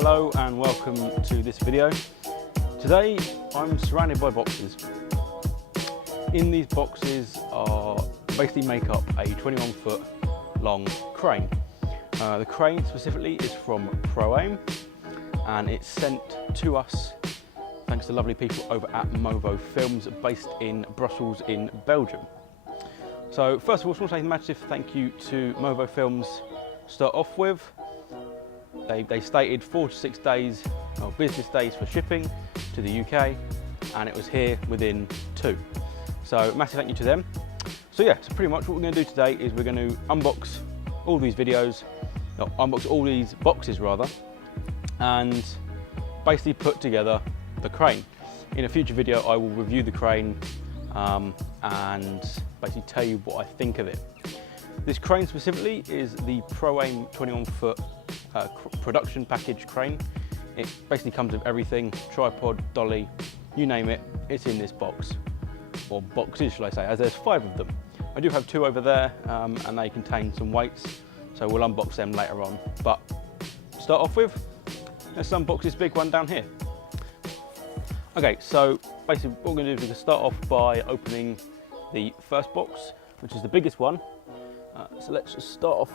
Hello and welcome to this video. Today I'm surrounded by boxes. In these boxes basically make up a 21-foot long crane. The crane specifically is from ProAim and it's sent to us thanks to lovely people over at Movo Films based in Brussels in Belgium. So first of all, I want to say a massive thank you to Movo Films to start off with. They stated 4 to 6 days or business days for shipping to the UK, and it was here within 2. So massive thank you to them. So yeah, so pretty much what we're going to do today is we're going to unbox all these unbox all these boxes rather, and basically put together the crane. In a future video I will review the crane and basically tell you what I think of it. This crane specifically is the ProAim 21-foot production package crane. It basically comes with everything, tripod, dolly, you name it, it's in this box. Or boxes, shall I say, as there's 5 of them. I do have 2 over there and they contain some weights, so we'll unbox them later on. But to start off with, let's unbox this big one down here. Okay, so basically what we're going to do is we're going to start off by opening the first box, which is the biggest one. So let's just start off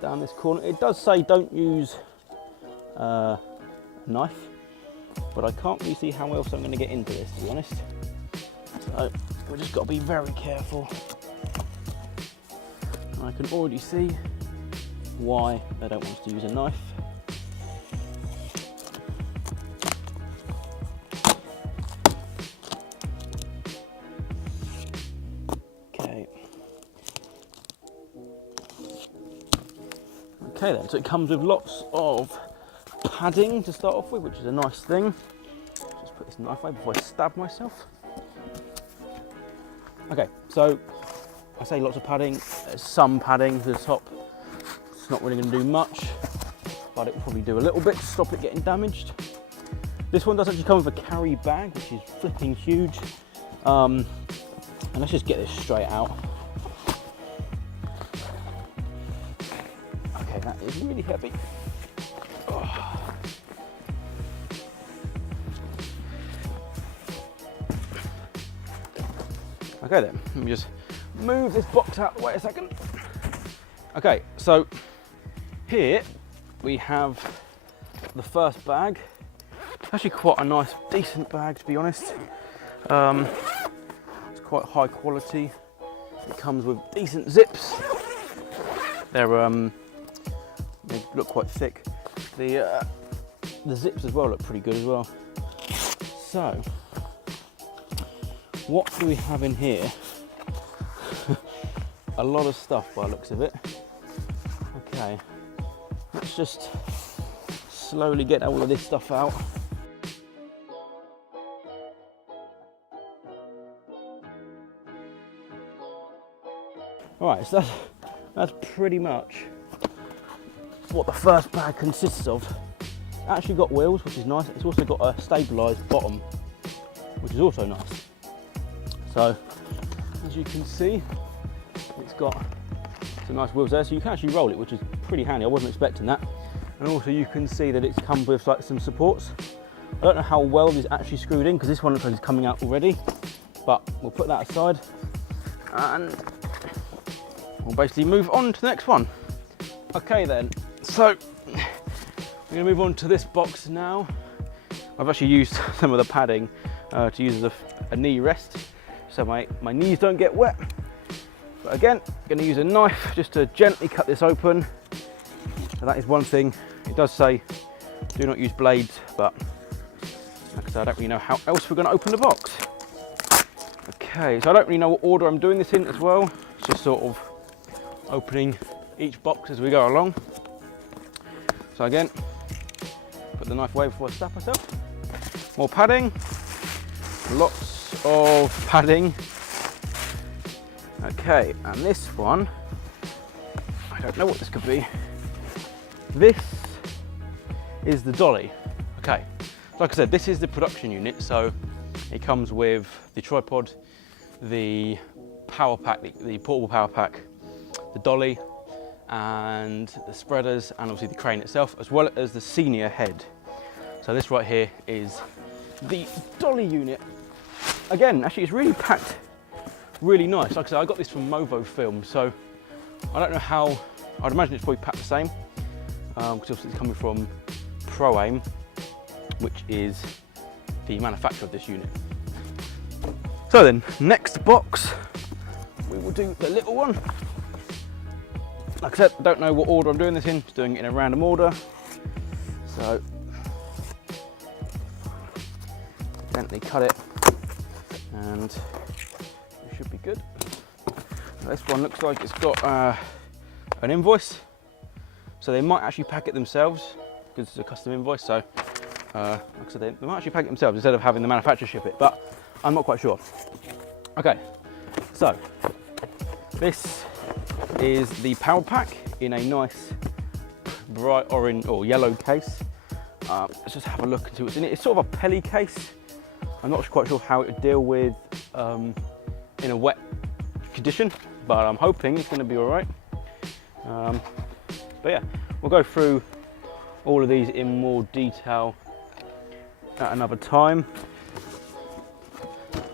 down this corner. It does say don't use a knife, but I can't really see how else I'm going to get into this, to be honest. So we've just got to be very careful. I can already see why they don't want us to use a knife. Okay then, so it comes with lots of padding to start off with, which is a nice thing. Just put this knife away before I stab myself. Okay, so I say lots of padding. There's some padding to the top. It's not really going to do much, but it will probably do a little bit to stop it getting damaged. This one does actually come with a carry bag, which is flipping huge. And let's just get this straight out. That is really heavy. Oh. Okay then, let me just move this box out. Wait a second. Okay, so here we have the first bag. Actually quite a nice, decent bag to be honest. It's quite high quality. It comes with decent zips. They look quite thick. The zips as well look pretty good as well. So, what do we have in here? A lot of stuff by the looks of it. Okay, let's just slowly get all of this stuff out. Alright, so that's pretty much what the first bag consists of. It's actually got wheels, which is nice. It's also got a stabilised bottom, which is also nice. So, as you can see, it's got some nice wheels there, so you can actually roll it, which is pretty handy. I wasn't expecting that. And also you can see that it's come with like some supports. I don't know how well this is actually screwed in, because this one looks like it's coming out already, but we'll put that aside and we'll basically move on to the next one. Okay then, so we're going to move on to this box now. I've actually used some of the padding to use as a knee rest, so my knees don't get wet. But again, I'm going to use a knife just to gently cut this open. So that is one thing. It does say do not use blades, but like I said, I don't really know how else we're going to open the box. Okay, so I don't really know what order I'm doing this in as well. It's just sort of opening each box as we go along. So again, put the knife away before I stab myself. More padding, lots of padding. Okay, and this one, I don't know what this could be. This is the dolly. Okay, like I said, this is the production unit, so it comes with the tripod, the power pack, the portable power pack, the dolly, and the spreaders, and obviously the crane itself, as well as the senior head. So this right here is the dolly unit. Again, actually it's really packed, really nice. Like I said, I got this from Movo Film, so I don't know how, I'd imagine it's probably packed the same, because obviously it's coming from ProAim, which is the manufacturer of this unit. So then, next box, we will do the little one. Like I said, I don't know what order I'm doing this in, just doing it in a random order. So, gently cut it, and it should be good. This one looks like it's got an invoice, so they might actually pack it themselves, because it's a custom invoice, so like I said, they might actually pack it themselves instead of having the manufacturer ship it, but I'm not quite sure. Okay, so this is the power pack in a nice bright orange or yellow case. Let's just have a look and see what's in it. It's sort of a pelly case. I'm not quite sure how it would deal with in a wet condition, but I'm hoping it's going to be all right. But yeah, we'll go through all of these in more detail at another time.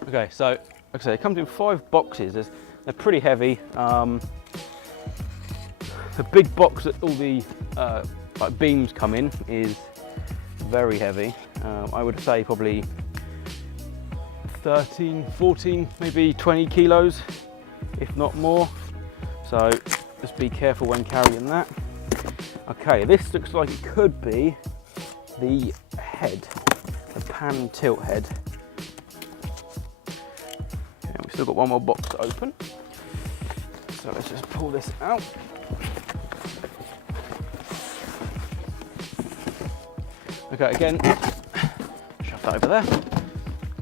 Okay, so like I say, it comes in 5 boxes. They're pretty heavy. The big box that all the like beams come in is very heavy. I would say probably 13, 14, maybe 20 kilos, if not more. So just be careful when carrying that. Okay, this looks like it could be the head, the pan and tilt head. Okay, we've still got one more box to open. So let's just pull this out. Okay, again, shove that over there.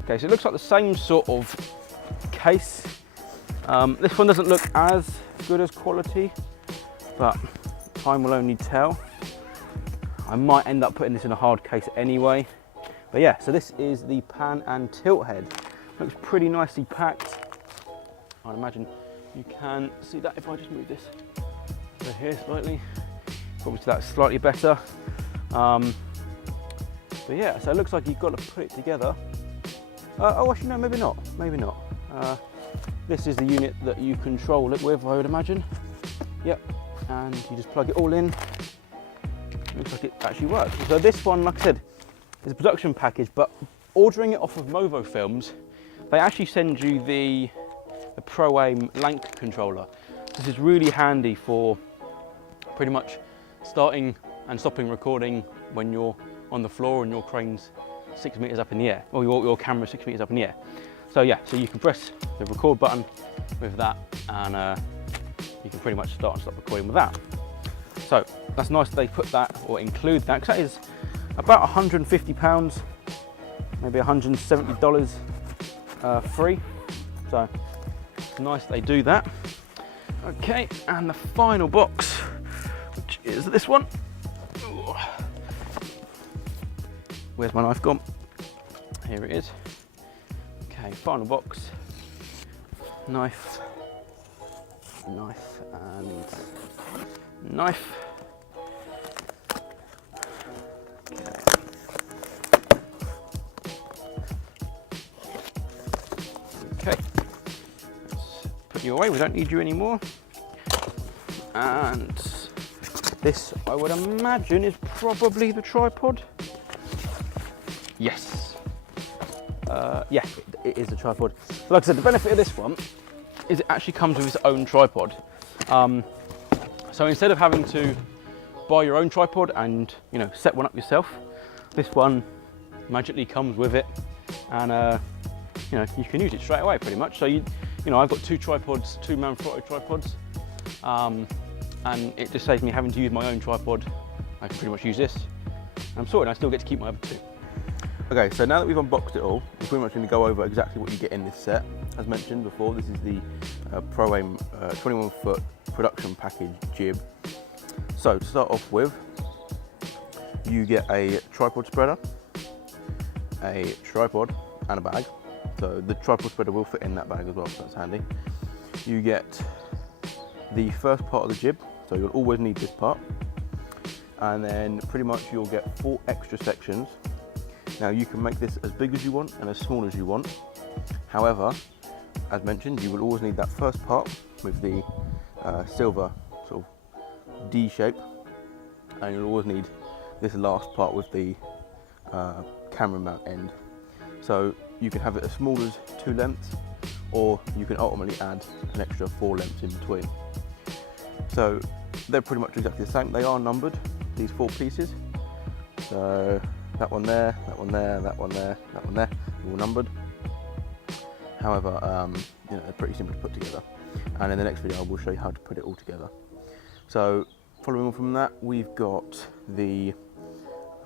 Okay, so it looks like the same sort of case. This one doesn't look as good as quality, but time will only tell. I might end up putting this in a hard case anyway. But yeah, so this is the pan and tilt head. Looks pretty nicely packed. I'd imagine you can see that if I just move this over here slightly. Probably see that slightly better. But yeah, so it looks like you've got to put it together. Oh, actually no, maybe not, maybe not. This is the unit that you control it with, I would imagine. Yep, and you just plug it all in. Looks like it actually works. So this one, like I said, is a production package, but ordering it off of Movo Films, they actually send you the ProAim Lank controller. This is really handy for pretty much starting and stopping recording when you're on the floor and your crane's 6 meters up in the air, or your camera's 6 meters up in the air. So yeah, so you can press the record button with that, and you can pretty much start and stop recording with that. So that's nice that they put that or include that, because that is about £150, maybe $170 free. So it's nice they do that. Okay, and the final box, which is this one. Where's my knife gone? Here it is. Okay, final box. Knife, knife, and knife. Okay, let's put you away, we don't need you anymore. And this, I would imagine, is probably the tripod. Yes. Yeah, it is a tripod. So like I said, the benefit of this one is it actually comes with its own tripod. So instead of having to buy your own tripod and set one up yourself, this one magically comes with it, and you can use it straight away pretty much. So I've got 2 tripods, 2 Manfrotto tripods, and it just saves me having to use my own tripod. I can pretty much use this. I'm sorted, I still get to keep my other 2. Okay, so now that we've unboxed it all, we're pretty much going to go over exactly what you get in this set. As mentioned before, this is the ProAim 21ft production package Jib. So to start off with, you get a tripod spreader, a tripod and a bag. So the tripod spreader will fit in that bag as well, so that's handy. You get the first part of the jib, So you'll always need this part. And then pretty much you'll get 4 extra sections. Now you can make this as big as you want and as small as you want. However, as mentioned, you will always need that first part with the silver sort of D shape, and you'll always need this last part with the camera mount end. So you can have it as small as 2 lengths, or you can ultimately add an extra 4 lengths in between. So they're pretty much exactly the same. They are numbered, these 4 pieces. So that one there, that one there, that one there, that one there, all numbered. However, you know, they're pretty simple to put together. And in the next video, I will show you how to put it all together. So following on from that, we've got the,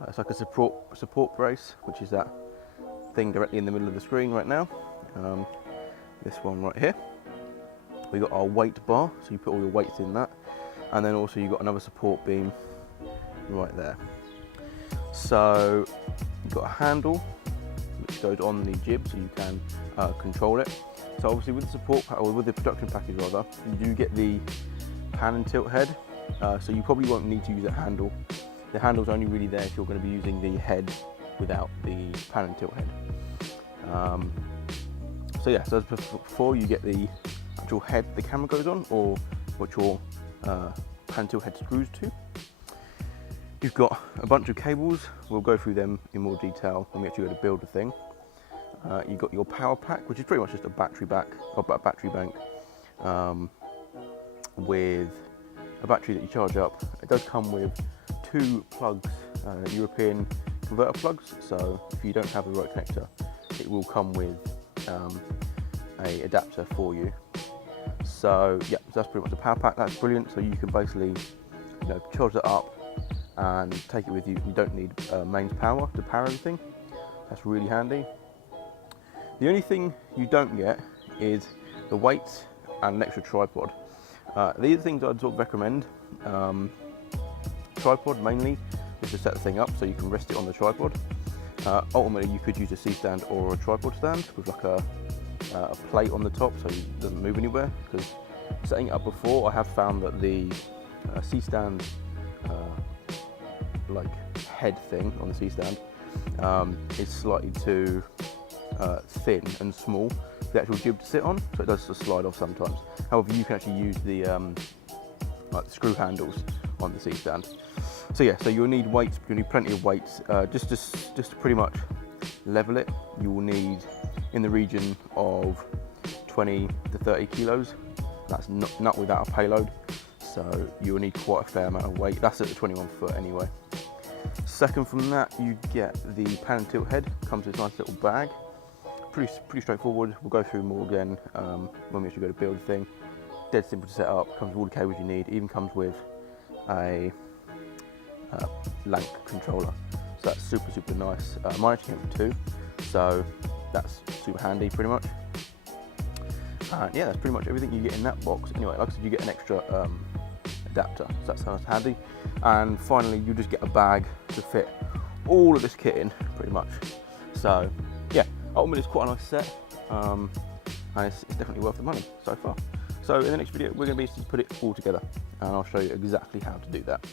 it's like a support brace, which is that thing directly in the middle of the screen right now. This one right here. We got our weight bar, so you put all your weights in that. And then also you've got another support beam right there. So you've got a handle which goes on the jib, so you can control it. So obviously with the support, or with the production package rather, you do get the pan and tilt head. So you probably won't need to use a handle. The handle's only really there if you're going to be using the head without the pan and tilt head. So yeah, so as before, you get the actual head the camera goes on, or what your pan and tilt head screws to. You've got a bunch of cables. We'll go through them in more detail when we actually go to build the thing. You've got your power pack, which is pretty much just a battery bank with a battery that you charge up. It does come with 2 plugs, European converter plugs. So if you don't have the right connector, it will come with a adapter for you. So yeah, so that's pretty much the power pack. That's brilliant. So you can basically, you know, charge it up and take it with you. You don't need mains power to power everything. That's really handy. The only thing you don't get is the weights and an extra tripod. These are things I'd sort of recommend. Tripod mainly, just to set the thing up so you can rest it on the tripod. Ultimately, you could use a C-stand or a tripod stand with like a plate on the top so it doesn't move anywhere. Because setting it up before, I have found that the C-stand like head thing on the C-stand is slightly too thin and small for the actual jib to sit on, so it does just slide off sometimes. However, you can actually use the like the screw handles on the C-stand. So yeah, so you'll need weights. You'll need plenty of weights. Just to pretty much level it, you will need in the region of 20 to 30 kilos. That's not without a payload. So you'll need quite a fair amount of weight. That's at the 21 foot anyway. Second from that, you get the pan and tilt head. Comes with this nice little bag. Pretty straightforward. We'll go through more again when we actually go to build the thing. Dead simple to set up. Comes with all the cables you need. Even comes with a LANC controller. So that's super nice. Mine actually came with 2, so that's super handy pretty much. And yeah, that's pretty much everything you get in that box. Anyway, like I said, you get an extra adapter, so that's nice handy. And finally, you just get a bag to fit all of this kit in, pretty much. So yeah, ultimately it's quite a nice set, and it's definitely worth the money so far. So in the next video, we're going to basically put it all together, and I'll show you exactly how to do that.